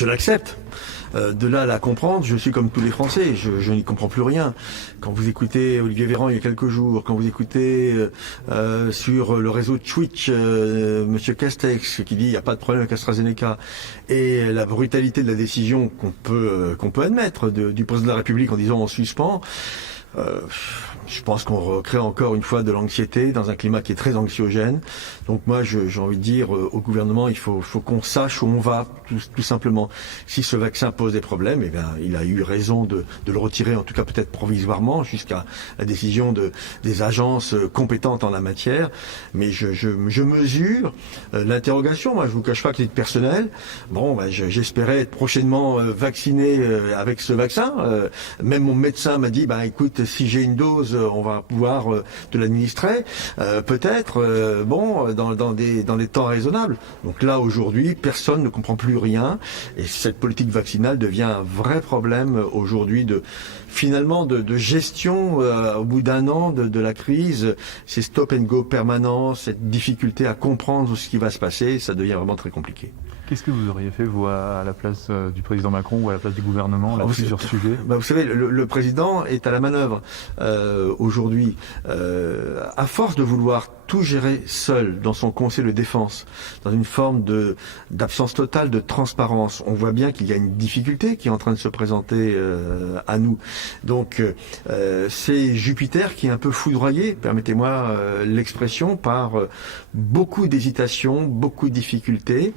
Je l'accepte. De là à la comprendre, je suis comme tous les Français, je n'y comprends plus rien. Quand vous écoutez Olivier Véran il y a quelques jours, quand vous écoutez sur le réseau Twitch Monsieur Castex qui dit il n'y a pas de problème avec AstraZeneca, et la brutalité de la décision qu'on peut admettre du président de la République en disant on suspend, je pense qu'on recrée encore une fois de l'anxiété dans un climat qui est très anxiogène. Donc moi, j'ai envie de dire au gouvernement, il faut qu'on sache où on va, tout simplement. Si ce vaccin pose des problèmes, eh bien, il a eu raison de le retirer, en tout cas peut-être provisoirement, jusqu'à la décision des agences compétentes en la matière. Mais je mesure l'interrogation. Moi, je vous cache pas que titre personnel, bon, j'espérais être prochainement vacciné avec ce vaccin. Même mon médecin m'a dit, écoute, si j'ai une dose, on va pouvoir te l'administrer, peut-être, dans des temps raisonnables. Donc là, aujourd'hui, personne ne comprend plus rien, et cette politique vaccinale devient un vrai problème aujourd'hui finalement de gestion au bout d'un an de la crise. Ces stop and go permanents, cette difficulté à comprendre ce qui va se passer, ça devient vraiment très compliqué. Qu'est-ce que vous auriez fait, vous, à la place du président Macron ou à la place du gouvernement là-dessus sur ce sujet ? Vous savez, le président est à la manœuvre aujourd'hui. À force de vouloir tout gérer seul dans son conseil de défense, dans une forme d'absence totale de transparence, on voit bien qu'il y a une difficulté qui est en train de se présenter à nous. Donc c'est Jupiter qui est un peu foudroyé, permettez-moi l'expression, par beaucoup d'hésitations, beaucoup de difficultés.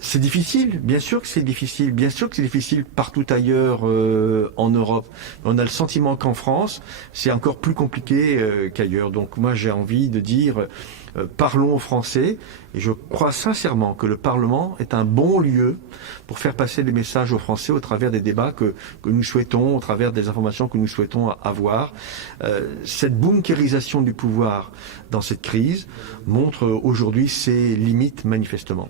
C'est difficile, bien sûr que c'est difficile, bien sûr que c'est difficile partout ailleurs en Europe. On a le sentiment qu'en France, c'est encore plus compliqué qu'ailleurs. Donc moi j'ai envie de dire, parlons aux Français, et je crois sincèrement que le Parlement est un bon lieu pour faire passer des messages aux Français au travers des débats que nous souhaitons, au travers des informations que nous souhaitons avoir. Cette bunkérisation du pouvoir dans cette crise montre aujourd'hui ses limites manifestement.